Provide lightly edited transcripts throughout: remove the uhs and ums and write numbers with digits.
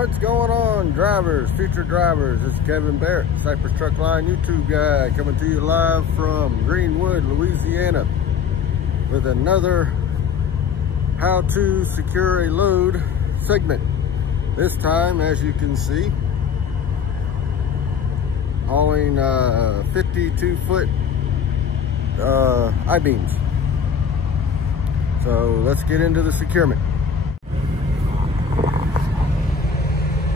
What's going on, drivers, future drivers? This is Kevin Barrett, Cypress Truck Line YouTube guy, coming to you live from Greenwood, Louisiana, with another how to secure a load segment. This time, as you can see, hauling 52-foot I-beams. So let's get into the securement.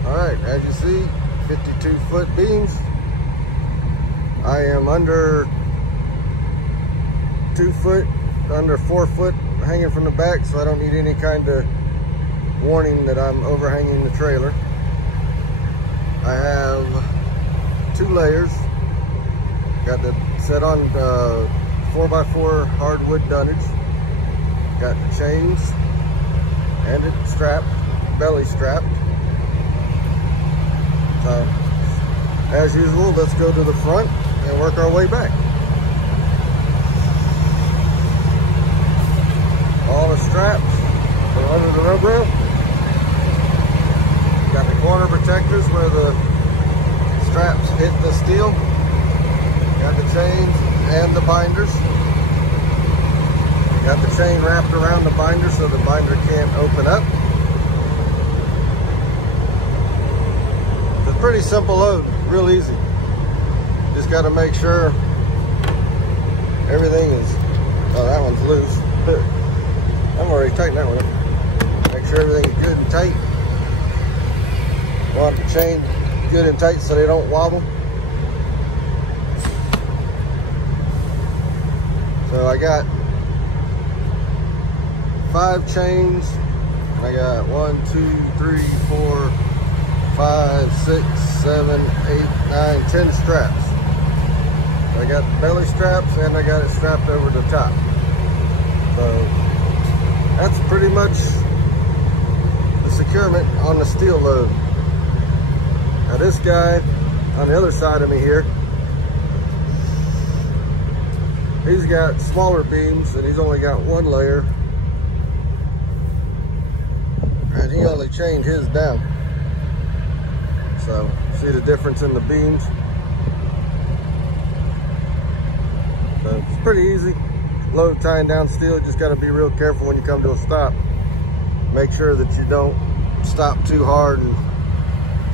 Alright, as you see, 52-foot beams. I am under 2 foot, under 4 foot hanging from the back, so I don't need any kind of warning that I'm overhanging the trailer. I have 2 layers. Got the set on 4x4 hardwood dunnage. Got the chains and it's strapped, belly strapped. So, as usual, let's go to the front and work our way back. All the straps are under the rub rail. Got the corner protectors where the straps hit the steel. Got the chains and the binders. Got the chain wrapped around the binder so the binder can't open up. Pretty simple load, real easy. Just got to make sure everything is, oh, that one's loose. I've already tightened that one up. Make sure everything is good and tight. Want the chain good and tight so they don't wobble. So I got 5 chains. I got 1, 2, 3, 4, 5, 6, 7, 8, 9, 10 straps. I got the belly straps and I got it strapped over the top. So that's pretty much the securement on the steel load. Now this guy on the other side of me here, he's got smaller beams and he's only got 1 layer. And he only chained his down. So, see the difference in the beams? So, it's pretty easy. Load tying down steel, just got to be real careful when you come to a stop. Make sure that you don't stop too hard and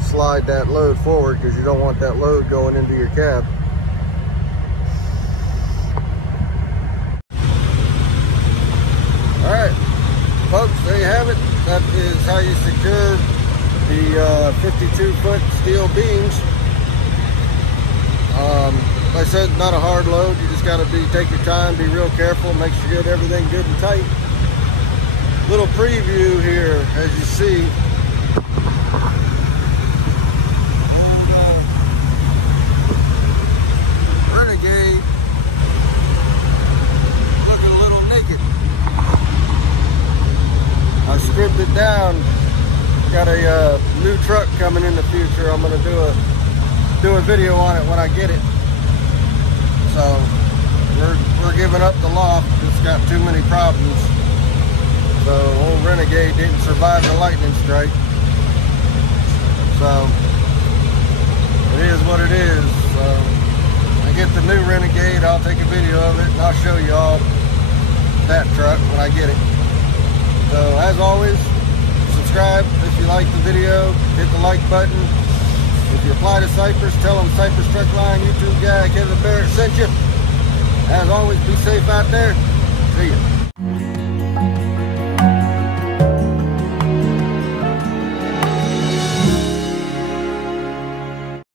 slide that load forward, because you don't want that load going into your cab. Alright, folks, there you have it. That is how you secure the 52-foot steel beams. Like I said, not a hard load. You just got to take your time, be real careful, make sure you get everything good and tight. Little preview here, as you see. Renegade looking a little naked. I stripped it down. Got a new truck coming in the future. I'm gonna do a video on it when I get it. So we're giving up the loft. It's got too many problems. So old Renegade didn't survive the lightning strike. So it is what it is. So I get the new Renegade, I'll take a video of it and I'll show you all that truck when I get it. So as always, subscribe if you like the video, hit the like button. If you apply to Cypress, tell them Cypress Truck Line YouTube guy Kevin Barrett sent you. As always, be safe out there. See ya.